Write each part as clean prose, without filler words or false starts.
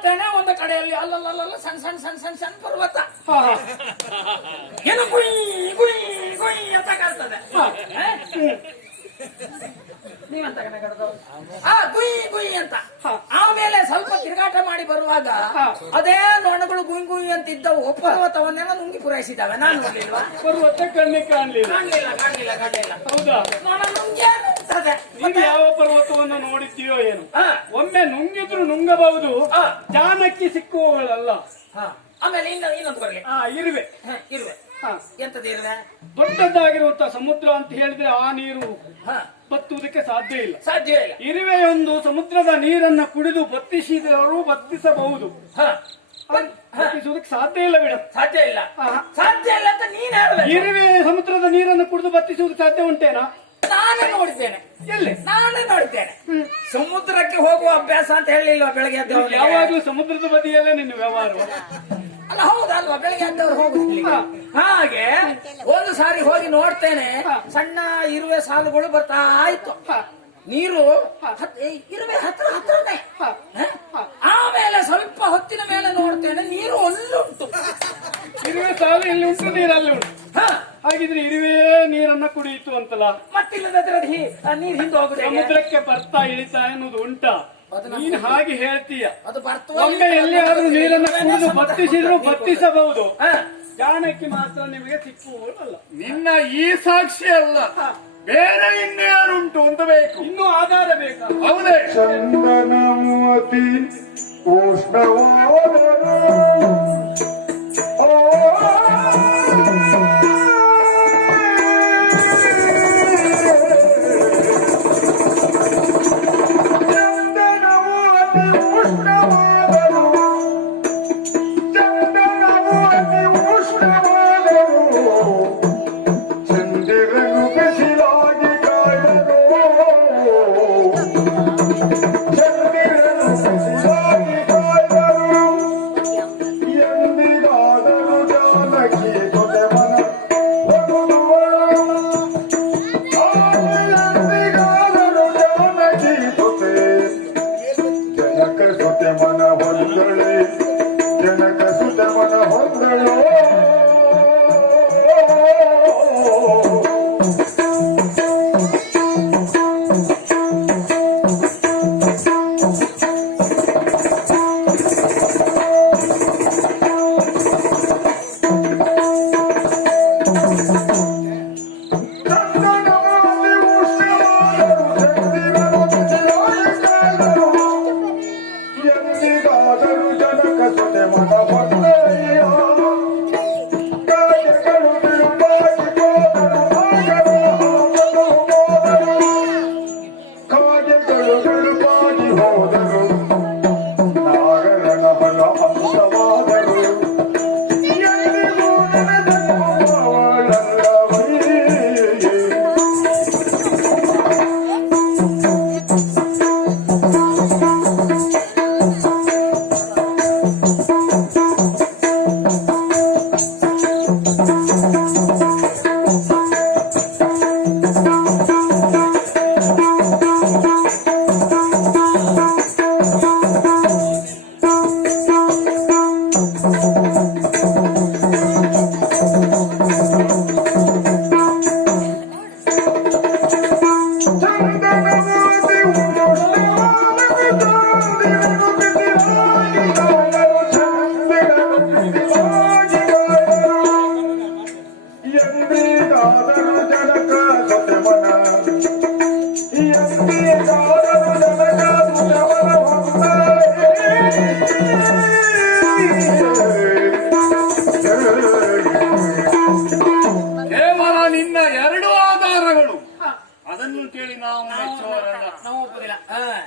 ನೋಡ್ತೇನೆ ಒಂದು ಕಡೆಯಲ್ಲಿ ಅಲ್ಲಲ್ಲ ಸಣ್ಣ ಸಣ್ಣ ಸಣ್ಣ ಸಣ್ಣ ಸಣ್ಣ ಪರ್ವತ ಏನು ಗುಯ್ ಗುಯ್ ಗುಯ್ ಅಂತ ಕಾಣ್ತದೆ. ನೀವಂತ ಗುಯ್ ಗುಯ್ ಅಂತ. ಆಮೇಲೆ ಸ್ವಲ್ಪ ತಿರುಗಾಟ ಮಾಡಿ ಬರುವಾಗ ಅದೇ ನೊಣಗಳು ಗುಯ್ ಗುಯ್ ಅಂತ ಇದ್ದವು ಪರ್ವತವನ್ನೆಲ್ಲ ನುಂಗಿ ಪೂರೈಸಿದ್ದಾವೆ. ನಾನು ನೋಡ್ಲಿಲ್ವಾ? ಪರ್ವತ ಕಣ್ಣಿಗೆ ಕಾಣ್ಲಿಲ್ಲ. ಹೌದಾ? ನೊಣ ನುಂಗಿ ನುಂಗ್ತದೆ. ನೀನು ಯಾವ ಪರ್ವತವನ್ನು ನೋಡಿದ್ದೀಯೋ ಏನು? ಒಮ್ಮೆ ನುಂಗಿದ್ರು ನುಂಗಬಹುದು, ಜಾನಕ್ಕೆ ಸಿಕ್ಕುವವಳಲ್ಲ. ಆಮೇಲೆ ಇನ್ನೊಂದು ಬರಲಿ. ಇರುವೆ. ಇರುವೆ ಎಂತದ ಇರುವೆ? ದೊಡ್ಡದಾಗಿರುವಂತಹ ಸಮುದ್ರ ಅಂತ ಹೇಳಿದ್ರೆ ಆ ನೀರು ಬತ್ತುವುದಕ್ಕೆ ಸಾಧ್ಯ ಇಲ್ಲ. ಇರುವೆಯೊಂದು ಸಮುದ್ರದ ನೀರನ್ನ ಕುಡಿದು ಬತ್ತಿಸಿದವರು ಬತ್ತಿಸಬಹುದು, ಬತ್ತಿಸುವುದಕ್ಕೆ ಸಾಧ್ಯ ಇಲ್ಲ ಬಿಡ. ಸಾಧ್ಯ ಇಲ್ಲ ಅಂತ ನೀನ್ ಹೇಳ. ಇರುವೆ ಸಮುದ್ರದ ನೀರನ್ನು ಕುಡಿದು ಬತ್ತಿಸುವುದಕ್ಕೆ ಸಾಧ್ಯ ಉಂಟೇನಾ? ನಾನೇ ನೋಡಿದ್ದೇನೆ. ಎಲ್ಲಿ? ನಾನೇ ನೋಡಿದ್ದೇನೆ. ಸಮುದ್ರಕ್ಕೆ ಹೋಗುವ ಅಭ್ಯಾಸ ಅಂತ ಹೇಳಿಲ್ವಾ ಬೆಳಗ್ಗೆ ಎದ್ದವರು? ಯಾವಾಗ್ಲೂ ಸಮುದ್ರದ ಬದಿಯಲ್ಲೇ ನಿನ್ನ ವ್ಯವಹಾರ ಅಲ್ಲ? ಹೌದಲ್ವಾ? ಬೆಳಗ್ಗೆ ಎದ್ದವರು ಹೋಗುದಿಲ್ಲ. ಹಾಗೆ ಒಂದು ಸಾರಿ ಹೋಗಿ ನೋಡ್ತೇನೆ, ಸಣ್ಣ ಇರುವೆ ಸಾಲುಗಳು ಬರ್ತಾ ಆಯ್ತು. ನೀರು ಇರುವೆ ಹತ್ರನೇ. ಆಮೇಲೆ ಸ್ವಲ್ಪ ಹೊತ್ತಿನ ಮೇಲೆ ನೋಡ್ತೇನೆ, ನೀರು ಅಲ್ಲುಂಟು. ಇರುವೆ ಸಾಲು ಇಲ್ಲಿ ಉಂಟು, ನೀರಲ್ಲಿ ಉಂಟು. ಹಾಗಿದ್ರೆ ಇರುವೆ ನೀರನ್ನ ಕುಡಿಯಿತು ಅಂತಲ್ಲ? ಮತ್ತಿಲ್ಲದ್ರೆ ನೀರು ಹಿಂದೆ ಹೋಗುದು. ಸಮುದ್ರಕ್ಕೆ ಬರ್ತಾ ಇಳಿತಾ ಎನ್ನುವುದು ಉಂಟಾ? ನೀನ್ ಹಾಗೆ ಹೇಳ್ತೀಯ. ಅದು ಒಮ್ಮೆ ಎಲ್ಲಿಯಾದ್ರೂ ನೀರನ್ನು ಕುಡಿದು ಬತ್ತಿಸಿದ್ರು ಬತ್ತಿಸಬಹುದು, ಜಾನಕ್ಕೆ ಮಾತ್ರ ನಿಮಗೆ ಸಿಕ್ಕುವುದಲ್ಲ. ನಿನ್ನ ಈ ಸಾಕ್ಷಿ ಅಲ್ಲ, ಬೇರೆ ಇನ್ಯಾರುಂಟು ಅಂತ ಬೇಕು, ಇನ್ನೂ ಆಧಾರ ಬೇಕು. ಹೌದೇ? ಚಂದನಮತಿ ಉಷ್ಣವಾದರು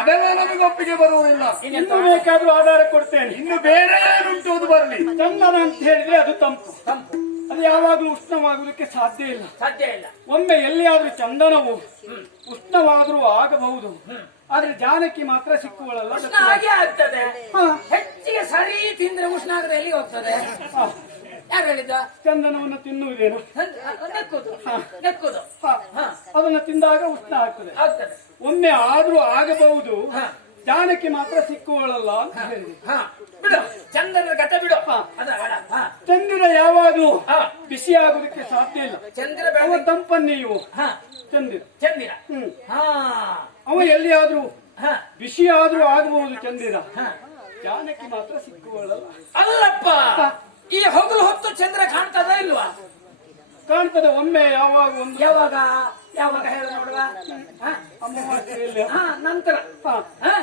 ಅದೆಲ್ಲ ನಮಗೆ ಒಪ್ಪಿಗೆ ಬರುವುದಿಲ್ಲ. ಇನ್ನು ಬೇಕಾದ್ರೂ ಆಧಾರ ಕೊಡ್ತೇನೆ. ಇನ್ನು ಬೇರೆ ಏನುಂಟು ಅದು ಬರಲಿ. ಚಂದನ ಅಂತ ಹೇಳಿದ್ರೆ ಅದು ತಂಪು. ಅದು ಯಾವಾಗ್ಲೂ ಉಷ್ಣವಾಗುವುದಕ್ಕೆ ಸಾಧ್ಯ ಇಲ್ಲ. ಒಮ್ಮೆ ಎಲ್ಲಿಯಾದ್ರೂ ಚಂದನವು ಉಷ್ಣವಾದ್ರೂ ಆಗಬಹುದು, ಆದ್ರೆ ಜಾನಕಿ ಮಾತ್ರ ಸಿಕ್ಕುವಳಲ್ಲ. ಹಾಗೆ ಆಗ್ತದೆ. ಹೆಚ್ಚಿಗೆ ಸರಿ ತಿಂದ್ರೆ ಉಷ್ಣ ಆಗದೆ ಎಲ್ಲಿ ಹೋಗ್ತದೆ? ಯಾರು ಹೇಳಿದ? ಚಂದನವನ್ನು ತಿನ್ನುವುದೇನು? ನೆಕ್ಕುದು. ಅದನ್ನು ತಿಂದಾಗ ಉಷ್ಣ ಆಗ್ತದೆ. ಒಮ್ಮೆ ಆದ್ರೂ ಆಗಬಹುದು, ಜಾನಕಿ ಮಾತ್ರ ಸಿಕ್ಕುವಳಲ್ಲ ಅಂತ ಹೇಳಿದೆ. ಹಾ ಬಿಡು, ಚಂದ್ರನ ಕತೆ ಬಿಡು. ಹಾ. ಅದ ಬೇಡ. ಹಾ. ಚಂದಿರ ಯಾವಾಗ್ಲೂ ಹಾ. ಬಿಸಿ ಆಗುದಕ್ಕೆ ಸಾಧ್ಯ ಇಲ್ಲ. ಚಂದ್ರ ಅವ ಬೇಡ. ತಂಪನ್ನೀವು ಹಾ ಚಂದಿರ. ಚಂದಿರ. ಹ್ಮ್ ಹಾ ಅವ ಎಲ್ಲಿಯಾದ್ರೂ ಹಾ ಬಿಸಿ ಆದ್ರೂ ಆಗಬಹುದು ಚಂದಿರ. ಹಾ. ಜಾನಕಿ ಮಾತ್ರ ಸಿಕ್ಕುವಳಲ್ಲ. ಅಲ್ಲಪ್ಪ, ಈ ಹಗಲು ಹೊತ್ತು ಚಂದ್ರ ಕಾಣ್ತದ ಇಲ್ವಾ? ಕಾಣ್ತದೆ ಒಮ್ಮೆ ಯಾವಾಗ ಒಂದು ಯಾವಾಗ ಯಾವಾಗ ಹೇಳ ನೋಡುವ. ಹಾ? ಅಮಾವಾಸ್ಯೆಯಲ್ಲಿ. ಹಾ, ನಂತರ ಹಾ. ಹಾ?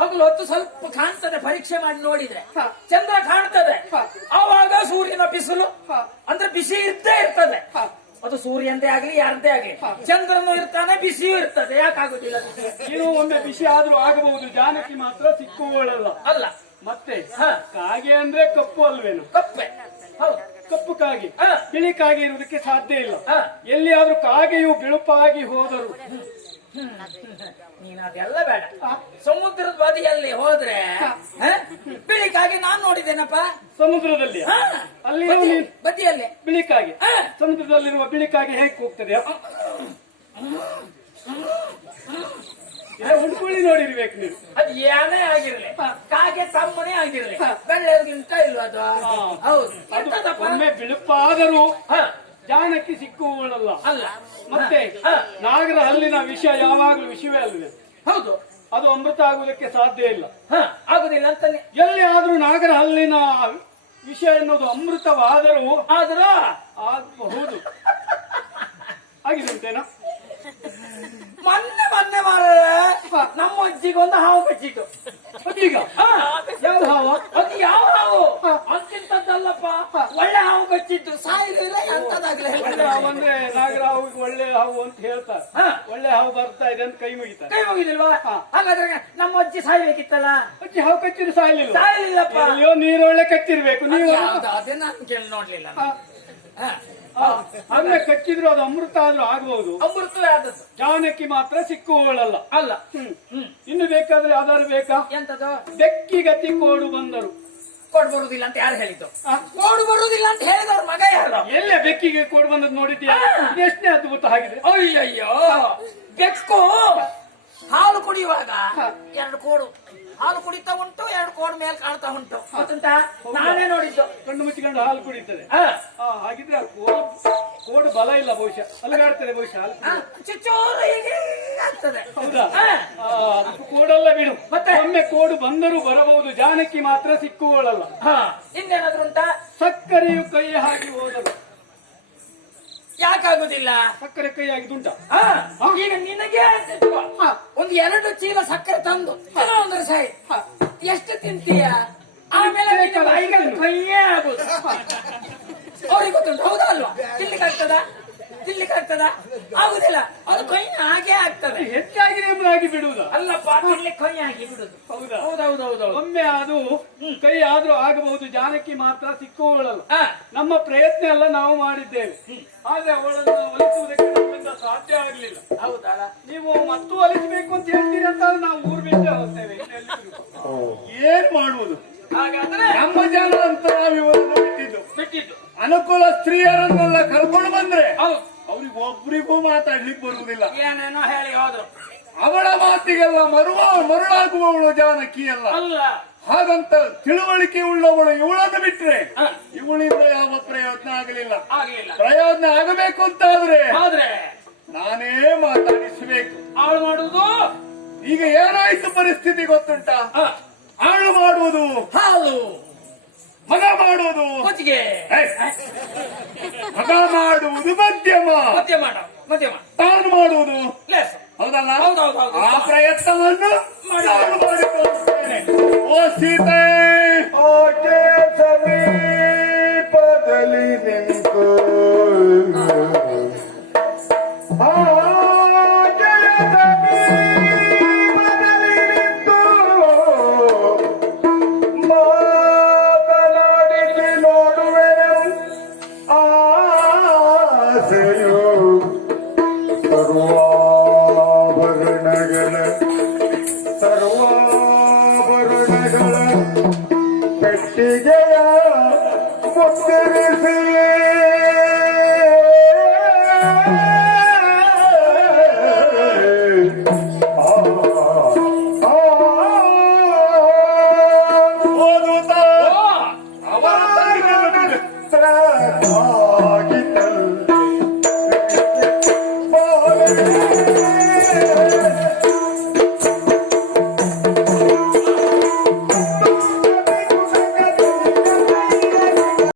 ಹಗಲು ಹೊತ್ತು ಸ್ವಲ್ಪ ಕಾಣ್ತದೆ, ಪರೀಕ್ಷೆ ಮಾಡಿ ನೋಡಿದ್ರೆ ಹಾ. ಚಂದ್ರ ಕಾಣ್ತದೆ. ಹಾ. ಆವಾಗ ಸೂರ್ಯನ ಬಿಸಿಲು ಹಾ. ಅಂದ್ರೆ ಬಿಸಿ ಇದ್ದೇ ಇರ್ತದೆ. ಹಾ. ಅದು ಸೂರ್ಯಂದೇ ಆಗ್ಲಿ ಯಾರಂದೇ ಆಗ್ಲಿ, ಚಂದ್ರನು ಇರ್ತಾನೆ, ಬಿಸಿಯೂ ಇರ್ತದೆ. ಯಾಕಾಗುದಿಲ್ಲ? ಇದು ಒಮ್ಮೆ ಬಿಸಿ ಆದ್ರೂ ಆಗಬಹುದು. ಜಾನಕಿ ಮಾತ್ರ ಸಿಕ್ಕುವಳಲ್ಲ. ಅಲ್ಲ ಮತ್ತೆ ಹಾ. ಕಾಗೆ ಅಂದ್ರೆ ಕಪ್ಪು ಅಲ್ವೇನು? ಕಪ್ಪೆ. ಹೌದು. ಕಪ್ಪು ಕಾಗೆ ಹಾ. ಬಿಳಿ ಕಾಗೆ ಇರುವುದಕ್ಕೆ ಸಾಧ್ಯ ಇಲ್ಲ. ಹಾ. ಎಲ್ಲಿಯಾದ್ರೂ ಕಾಗೆಯು ಬಿಳುಪಾಗಿ ಹೋದರು ನೀನ್ ಅದೆಲ್ಲ ಬೇಡ. ಸಮುದ್ರದ ಬದಿಯಲ್ಲಿ ಹೋದ್ರೆ ಬಿಳಿಕಾಗಿ ನಾನ್ ನೋಡಿದ್ದೇನಪ್ಪ. ಸಮುದ್ರದಲ್ಲಿ ಹಾ. ಅಲ್ಲಿ ಬದಿಯಲ್ಲಿ ಬಿಳಿ ಕಾಗೆ. ಹಾ. ಸಮುದ್ರದಲ್ಲಿರುವ ಬಿಳಿ ಕಾಗೆ ಹೇಗೆ ಹೋಗ್ತದೆ? ಹುಡ್ಕೊಳ್ಳಿ ನೋಡಿರ್ಬೇಕು ನೀವು. ಅದು ಏನೇ ಆಗಿರ್ಲಿ, ಕಾಗೆ ತಮ್ಮನೇ ಆಗಿರ್ಲಿ, ಬೆಳ್ಳೆಗಿಂತ ಇಲ್ವಾ ಅದು? ಹೌದು. ಅದು ಎಂತದಪ್ಪ? ಒಮ್ಮೆ ಬಿಳುಪಾದರೂ ಹಾ. ಜಾನಕಿ ಸಿಕ್ಕುವಳಲ್ಲ. ಅಲ್ಲ ಮತ್ತೆ ಹಾ. ನಾಗರ ಹಲ್ಲಿನ ವಿಷ ಯಾವಾಗಲೂ ವಿಷಯವೇ ಅಲ್ವೇ? ಹೌದು. ಅದು ಅಮೃತ ಆಗುವುದಕ್ಕೆ ಸಾಧ್ಯ ಇಲ್ಲ. ಹಾ, ಆಗುದಿಲ್ಲ ಅಂತಾನೆ. ಎಲ್ಲಿ ಆದ್ರೂ ನಾಗರ ಹಲ್ಲಿನ ವಿಷ ಎನ್ನುವುದು ಅಮೃತವಾದರೂ ಆದ್ರ ಆಗಬಹುದು. ಆಗಿರುತ್ತೇನೋ? ಮೊನ್ನೆ ಮಾರ್ರೆ ನಮ್ಮ ಅಜ್ಜಿಗೊಂದು ಹಾವು ಕಚ್ಚಿತು. ಅದೀಗ ಯಾವ ಹಾವ? ಅದು ಯಾವ ಹಾವು ಅಂತಿಂತದ್ದಲ್ಲಪ್ಪ, ಒಳ್ಳೆ ಹಾವು ಕಚ್ಚಿತ್ತು. ಸಾಯಿಲಿಲ್ಲ, ಎಂತದಾಗ್ಲಿ. ಒಳ್ಳೆ ಹಾವು ಅಂದ್ರೆ ನಾಗರ ಹಾವಿಗೆ ಒಳ್ಳೆ ಹಾವು ಅಂತ ಹೇಳ್ತಾರೆ. ಒಳ್ಳೆ ಹಾವು ಬರ್ತಾ ಇದೆ ಅಂತ ಕೈ ಮುಗಿತಾರೆ. ಕೈ ಹೋಗಿದಿಲ್ವಾ? ಹಾಗಾದ್ರೆ ನಮ್ಮ ಅಜ್ಜಿ ಸಾಯ್ಬೇಕಿತ್ತಲ್ಲ. ಅಜ್ಜಿ ಹಾವು ಕಚ್ಚಿದ್ರು ಸಾಯ್ಲಿಲ್ಲ. ಸಾಯ್ಲಿಲ್ಲಪ್ಪ. ಅಯ್ಯೋ, ನೀರೊಳ್ಳೆ ಕಚ್ಚಿರ್ಬೇಕು ನೀವು. ಅದೇ ನಾನು ಕೇಳಿ ನೋಡ್ಲಿಲ್ಲ. ಅಂದ್ರೆ ಕಚ್ಚಿದ್ರು ಅದು ಅಮೃತ ಆದ್ರೂ ಆಗಬಹುದು. ಅಮೃತವೇ ಆದದ್ದು. ಜಾನಕಿ ಮಾತ್ರ ಸಿಕ್ಕುವಳಲ್ಲ. ಅಲ್ಲ. ಇನ್ನು ಬೇಕಾದ್ರೆ ಯಾವ್ದಾದ್ರು ಬೇಕಾ? ಎಂತದು? ಬೆಕ್ಕಿ ಗತಿ ಕೋಡು ಬಂದರು. ಕೋಡ್ ಬರುದಿಲ್ಲ ಅಂತ ಯಾರು ಹೇಳಿದ್ದು? ಕೋಡ್ ಬರುದಿಲ್ಲ ಅಂತ ಹೇಳಿದವ್ರ ಮಗ ಯಾರು? ಎಲ್ಲ ಬೆಕ್ಕಿಗೆ ಕೋಡು ಬಂದದ್ದು ನೋಡಿದ್ಯಾ? ಎಷ್ಟನೇ ಅದ್ಭುತ ಆಗಿದೆ. ಅಯ್ಯಯ್ಯೋ, ಬೆಕ್ಕು ಹಾಲು ಕುಡಿಯುವಾಗ ಎರಡು ಕೋಡು ಹಾಲು ಕುಡಿತಾ ಉಂಟು, ಎರಡು ಕೋಡ್ ಮೇಲೆ ಕಾಣ್ತಾ ಉಂಟು. ಗೊತ್ತುಂಟಾ? ನಾನೇ ನೋಡಿದ್ದು. ಕಣ್ಣು ಮುಚ್ಚಿಕೊಂಡು ಹಾಲು ಕುಡಿತದೆ. ಹಾಗಿದ್ರೆ ಆ ಕೋಡು ಬಲ ಇಲ್ಲ ಬಹುಶಃ, ಅಲಗಾಡ್ತದೆ ಬಹುಶಃ. ಚೂರು ಹೀಗೆ ಆಗ್ತದೆ. ಹೌದಾ? ಕೋಡಲ್ಲ ಬಿಡು. ಮತ್ತೆ ಒಮ್ಮೆ ಕೋಡು ಬಂದರೂ ಬರಬಹುದು. ಜಾನಕಿ ಮಾತ್ರ ಸಿಕ್ಕುವಳಲ್ಲ. ಇನ್ನೇನಾದ್ರೂ ಉಂಟಾ? ಸಕ್ಕರೆಯು ಕೈ ಹಾಕಿ ಹೋದರು. ಯಾಕಾಗುದಿಲ್ಲ? ಸಕ್ಕರೆ ಕೈ ಆಗಿದುಂಟ. ಈಗ ನಿನಗೆ ಒಂದು 2 ಚೀಲ ಸಕ್ಕರೆ ತಂದು ಅಂದ್ರೆ ಸಾಯಿ, ಎಷ್ಟು ತಿಂತೀಯ? ಆಮೇಲೆ ಕೈಯೇ ಆಗುದು. ಅವ್ರಿಗೆ ಗೊತ್ತುಂಟು, ಹೌದಾ ಅಲ್ವಾ? ತಿನ್ಲಿಕ್ಕಾಗ್ತದ? ಆಗುದಿಲ್ಲ. ಅದು ಕೈ ಹಾಗೆ ಆಗ್ತದೆ. ಹೆಚ್ಚಾಗಿ ಎಂಬುದಾಗಿ ಬಿಡುವುದು ಅಲ್ಲಪ್ಪ, ತಿನ್ಲಿಕ್ಕೆ ಕೈ ಹಾಕಿ ಬಿಡುದು. ಹೌದಾ? ಹೌದೌದೌದು. ಒಮ್ಮೆ ಅದು ಕೈ ಆದ್ರೂ ಆಗಬಹುದು. ಜಾನಕಿ ಮಾತ್ರ ಸಿಕ್ಕುವಳಲ್ಲ. ನಮ್ಮ ಪ್ರಯತ್ನ ಎಲ್ಲ ನಾವು ಮಾಡಿದ್ದೇವೆ, ಆದ್ರೆ ಅವಳನ್ನು ಒಲಿಸುವುದಕ್ಕೆ ನಮ್ಮಿಂದ ಸಾಧ್ಯ ಆಗ್ಲಿಲ್ಲ. ಹೌದಲ್ಲ? ನೀವು ಮತ್ತು ಒಲಿಸಬೇಕು ಅಂತ ಹೇಳ್ತೀರಿ ಅಂತ ನಾವು ಊರು ಬಿಟ್ಟೆ ಹೋಗ್ತೇವೆ. ಏನ್ ಮಾಡುವುದು? ಹಾಗಾದ್ರೆ ನಮ್ಮ ಜನ ಅಂತ ನಾವು ಇವರನ್ನು ಬಿಟ್ಟಿದ್ದು ಅನುಕೂಲ ಸ್ತ್ರೀಯರನ್ನೆಲ್ಲ ಕರ್ಕೊಂಡು ಬಂದ್ರೆ ಹೌದು, ಅವ್ರಿಗೆ ಒಬ್ರಿಗೂ ಮಾತಾಡ್ಲಿಕ್ಕೆ ಬರುವುದಿಲ್ಲ. ಏನೇನೋ ಹೇಳಿ ಹೋದ್ರು. ಅವಳ ಮಾತಿಗೆಲ್ಲ ಮರುಳಾಗುವವಳು ಜಾನಕಿ ಅಲ್ಲ. ಅಲ್ಲ, ಹಾಗಂತ ತಿಳುವಳಿಕೆ ಉಳ್ಳವಳು ಇವಳನ್ನು ಬಿಟ್ರೆ ಇವಳಿಂದ ಯಾವ ಪ್ರಯೋಜನ ಆಗಲಿಲ್ಲ. ಪ್ರಯೋಜನ ಆಗಬೇಕು ಅಂತಾದ್ರೆ ಆದ್ರೆ ನಾನೇ ಮಾತಾಡಿಸಬೇಕು. ಅವಳು ಮಾಡುವುದು ಈಗ ಏನಾಯ್ತು ಪರಿಸ್ಥಿತಿ ಗೊತ್ತುಂಟ? ಆಳು ಮಾಡುವುದು ಹಾಲು, ಮಗ ಮಾಡುವುದು ಮಜ್ಜಿಗೆ. ಮಗ ಮಾಡುವುದು ಮಧ್ಯಮ, ತಾನು ಮಾಡುವುದು ಲೇಸು. ಹೌದಲ್ಲ? ಹೌದೌದು. ಆ ಪ್ರಯತ್ನವನ್ನು ನಾನು ಮಾಡಿಕೊಳ್ಳುತ್ತೇನೆ. ಓ ಸೀತೆ, ಆಕೆ ಸಮೀಪದಲ್ಲಿ ನಿಂತು ಆಕೆ ಸಮೀಪದಲ್ಲಿ ನಿಂತು ಮಾತನಾಡಿಸಿ ನೋಡುವೆನು. ಆಸೆಯು ಸರ್ವಾಭರಣಗಳ ಪೆಟ್ಟಿಗೆಯ ಮುದ್ರಿಸಿ ಆ ಆಗಿತಲ್ ಬಾಳೆ